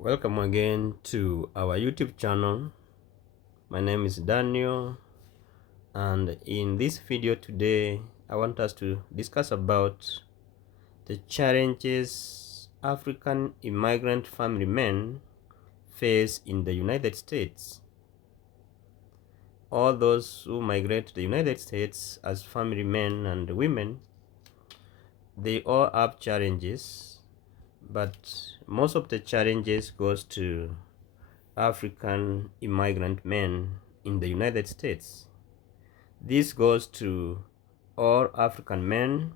Welcome again to our YouTube channel. My name is Daniel, and in this video today I want us to discuss about the challenges African immigrant family men face in the United States. All those who migrate to the United States as family men and women, they all have challenges, but most of the challenges goes to African immigrant men in the United States. This goes to all African men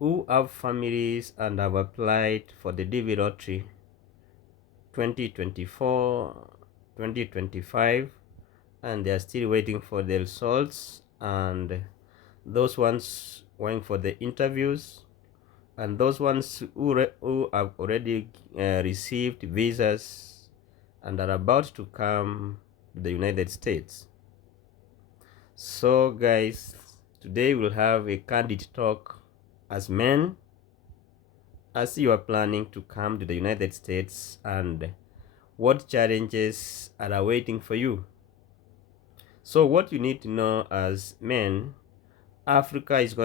who have families and have applied for the DV lottery 2024-2025, and they are still waiting for the results, and those ones going for the interviews, and those ones who have already received visas and are about to come to the United States. So guys, today we'll have a candid talk as men, as you are planning to come to the United States and what challenges are awaiting for you. So what you need to know as men, America is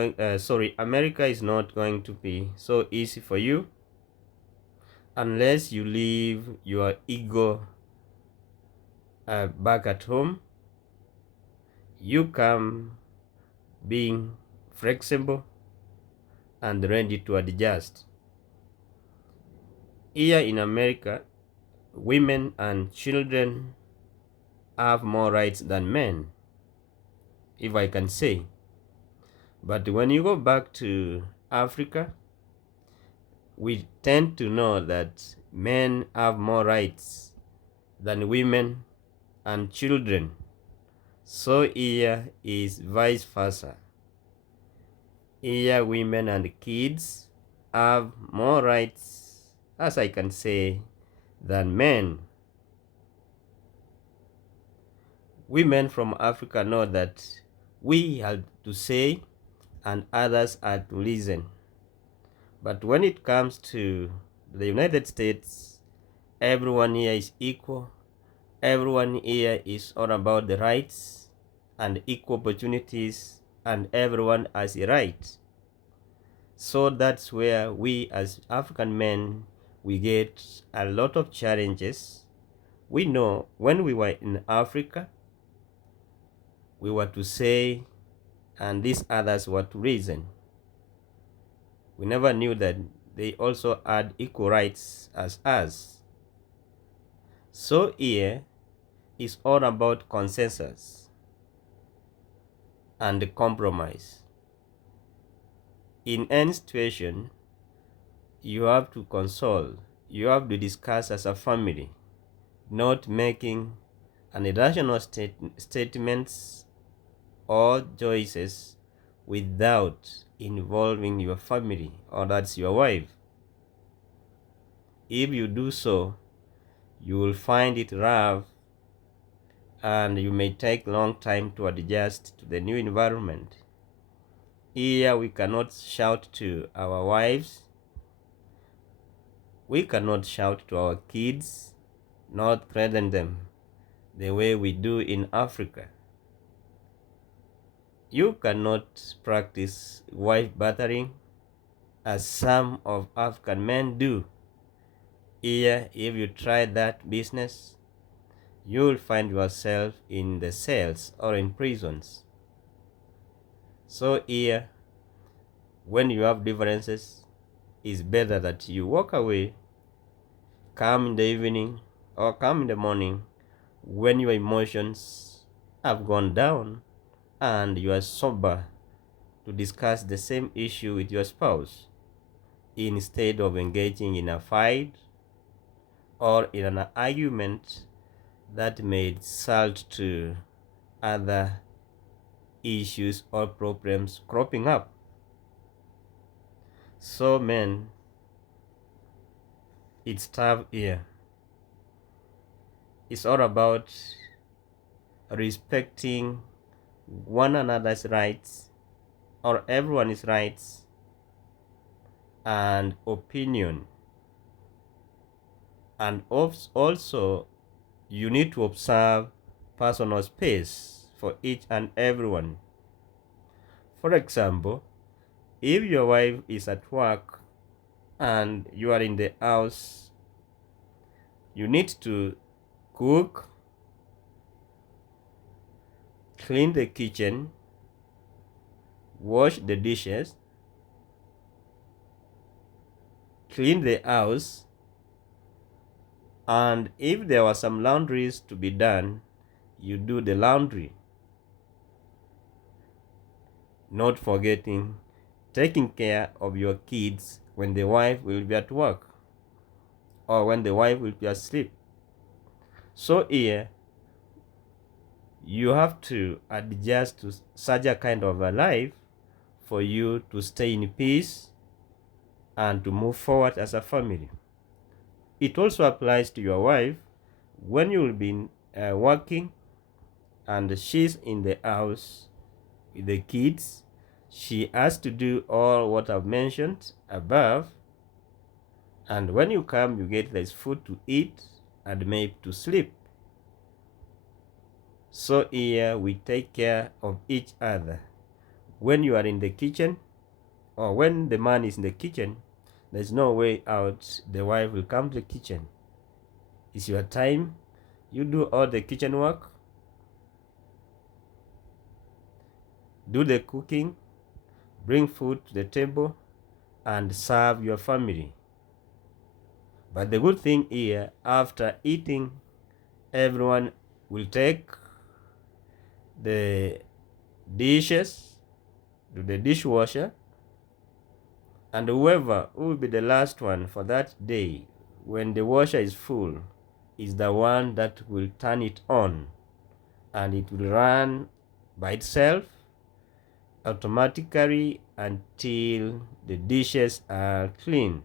not going to be so easy for you unless you leave your ego back at home. You come being flexible and ready to adjust. Here in America, women and children have more rights than men, if I can say. But when you go back to Africa, we tend to know that men have more rights than women and children. So here is vice versa. Here women and kids have more rights, as I can say, than men. Women from Africa know that we have to say and others are to listen. But when it comes to the United States, everyone here is equal. Everyone here is all about the rights and equal opportunities, and everyone has a right. So that's where we as African men, we get a lot of challenges. We know when we were in Africa, we were to say, and these others were to reason. We never knew that they also had equal rights as us. So here is all about consensus and compromise. In any situation, you have to console, you have to discuss as a family, not making an irrational statements or choices without involving your family, or that's your wife. If you do so, you will find it rough and you may take long time to adjust to the new environment. Here we cannot shout to our wives, we cannot shout to our kids, not threaten them the way we do in Africa. You cannot practice wife battering as some of African men do. Here, if you try that business, you'll find yourself in the cells or in prisons. So here, when you have differences, it's better that you walk away, come in the evening or come in the morning when your emotions have gone down and you are sober, to discuss the same issue with your spouse instead of engaging in a fight or in an argument that may result to other issues or problems cropping up. So men, it's tough here. It's all about respecting one another's rights, or everyone's rights and opinion. And also, you need to observe personal space for each and everyone. For example, if your wife is at work and you are in the house, you need to cook, clean the kitchen, wash the dishes, clean the house, and if there were some laundries to be done, you do the laundry. Not forgetting taking care of your kids when the wife will be at work or when the wife will be asleep. So here, you have to adjust to such a kind of a life for you to stay in peace and to move forward as a family. It also applies to your wife when you will be working and she's in the house with the kids. She has to do all what I've mentioned above, and when you come, you get this food to eat and maybe to sleep. So here we take care of each other. When you are in the kitchen, or when the man is in the kitchen, there's no way out. The wife will come to the kitchen. It's your time. You do all the kitchen work, do the cooking, bring food to the table, and serve your family. But the good thing here, after eating, everyone will take the dishes to the dishwasher, and whoever who will be the last one for that day, when the washer is full, is the one that will turn it on, and it will run by itself automatically until the dishes are clean.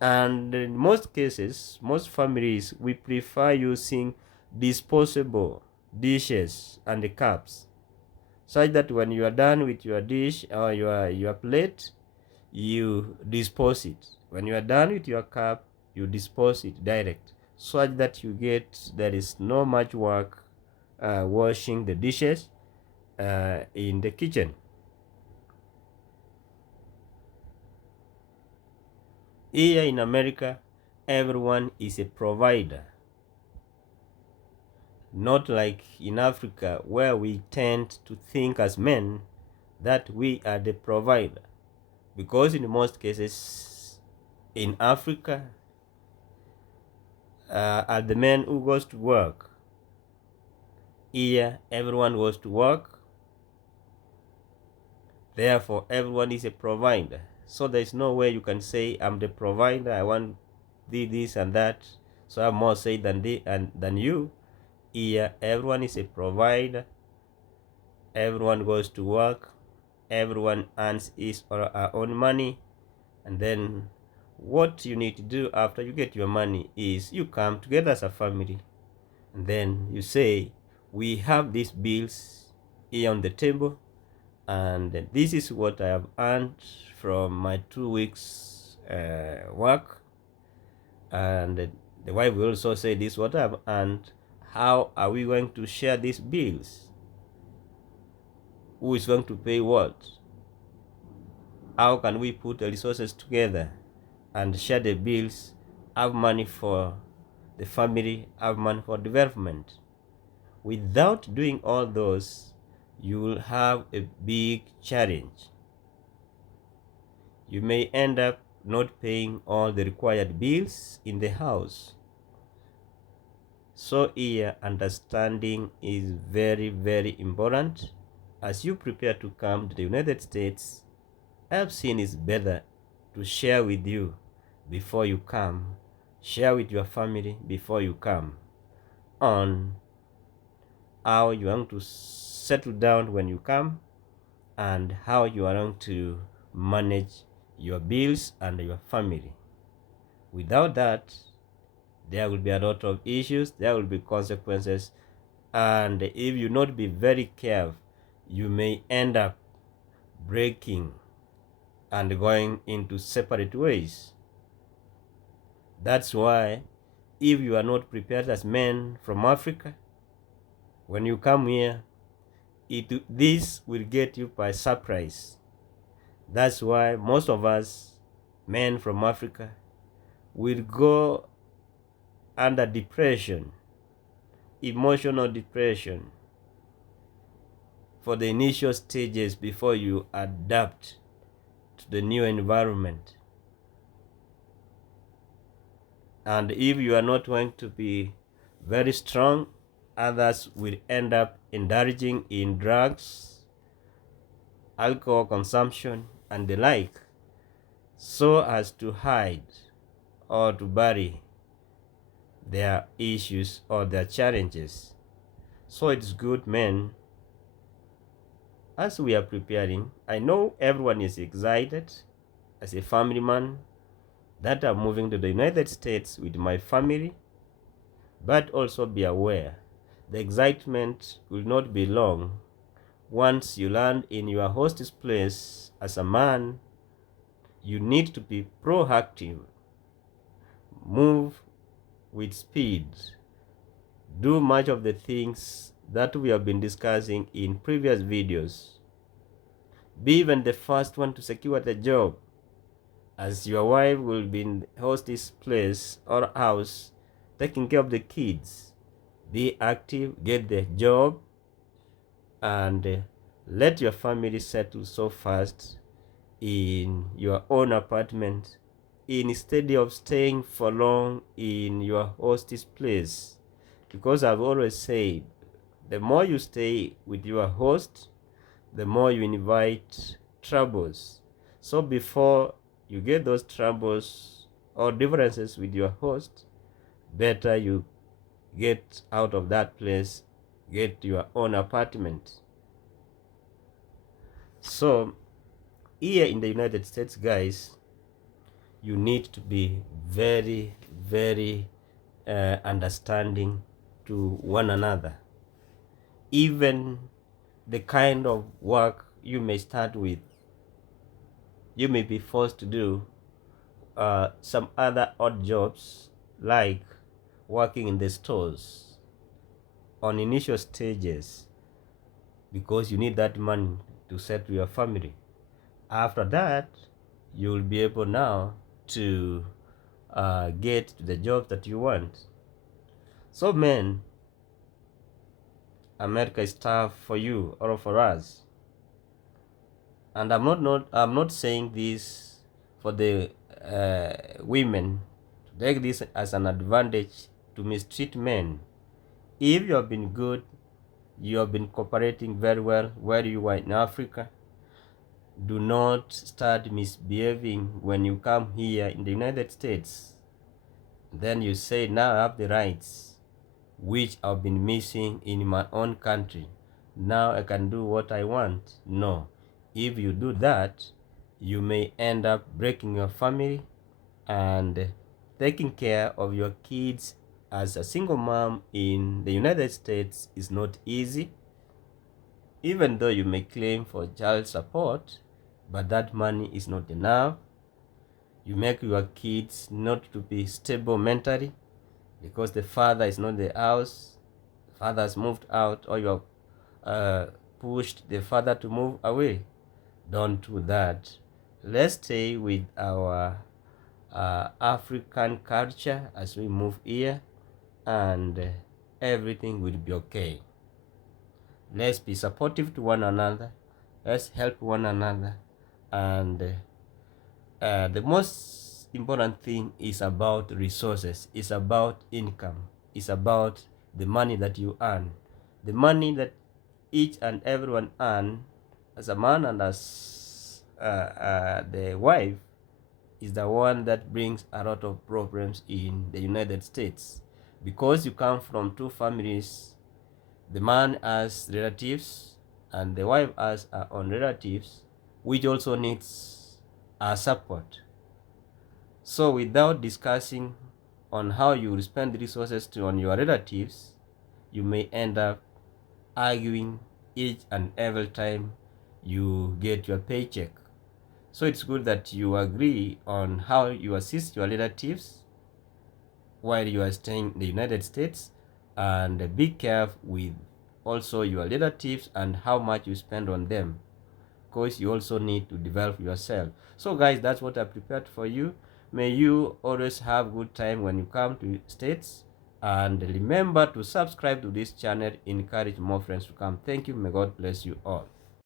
And in most cases, most families, we prefer using disposable dishes and cups, such that when you are done with your dish or your plate, you dispose it. When you are done with your cup, you dispose it direct, such that there is no much work washing the dishes in the kitchen. Here in America, everyone is a provider. Not like in Africa, where we tend to think as men that we are the provider. Because in most cases in Africa, are the men who goes to work. Here, everyone goes to work. Therefore, everyone is a provider. So there's no way you can say, I'm the provider, I want this and that, so I'm more say than you. Here, everyone is a provider. Everyone goes to work. Everyone earns his or her own money. And then what you need to do after you get your money is you come together as a family. And then you say, we have these bills here on the table, and this is what I have earned from my 2 weeks work. And the wife will also say, this is what I have earned. How are we going to share these bills? Who is going to pay what? How can we put the resources together and share the bills, have money for the family, have money for development? Without doing all those, you will have a big challenge. You may end up not paying all the required bills in the house. So here, understanding is very, very important. As you prepare to come to the United States, I've seen it's better to share with you before you come. Share with your family before you come on how you want to settle down when you come and how you are going to manage your bills and your family. Without that, there will be a lot of issues, there will be consequences, and if you not be very careful, you may end up breaking and going into separate ways. That's why if you are not prepared as men from Africa, when you come here, this will get you by surprise. That's why most of us, men from Africa, will go under depression, emotional depression, for the initial stages before you adapt to the new environment. And if you are not going to be very strong, others will end up indulging in drugs, alcohol consumption, and the like, so as to hide or to bury their issues or their challenges. So it's good, men, as we are preparing. I know everyone is excited as a family man that I'm moving to the United States with my family, but also be aware the excitement will not be long. Once you land in your host's place as a man, you need to be proactive, move with speed, do much of the things that we have been discussing in previous videos. Be even the first one to secure the job, as your wife will be in the host's place or house taking care of the kids. Be active, get the job, and let your family settle so fast in your own apartment instead of staying for long in your host's place. Because I've always said, the more you stay with your host, the more you invite troubles. So before you get those troubles or differences with your host, better you get out of that place, get your own apartment. So here in the United States, guys, you need to be very, very understanding to one another. Even the kind of work you may start with, you may be forced to do some other odd jobs, like working in the stores on initial stages, because you need that money to settle your family. After that, you will be able now to get to the job that you want. So men, America is tough for you or for us. And I'm not saying this for the women to take this as an advantage to mistreat men. If you have been good, you have been cooperating very well where you are in Africa, do not start misbehaving when you come here in the United States. Then you say, now I have the rights which I've been missing in my own country. Now I can do what I want. No. If you do that, you may end up breaking your family, and taking care of your kids as a single mom in the United States is not easy. Even though you may claim for child support, but that money is not enough. You make your kids not to be stable mentally because the father is not in the house, the father has moved out, or you have pushed the father to move away. Don't do that. Let's stay with our African culture as we move here, and everything will be okay. Let's be supportive to one another. Let's help one another. And the most important thing is about resources. It's about income. It's about the money that you earn. The money that each and everyone earn as a man and as the wife is the one that brings a lot of problems in the United States, because you come from two families. The man has relatives and the wife has her own relatives, which also needs our support. So without discussing on how you will spend the resources on your relatives, you may end up arguing each and every time you get your paycheck. So it's good that you agree on how you assist your relatives, while you are staying in the United States, and be careful with also your relatives and how much you spend on them, because you also need to develop yourself. So guys, that's what I prepared for you. May you always have good time when you come to States, and remember to subscribe to this channel, encourage more friends to come. Thank you. May God bless you all.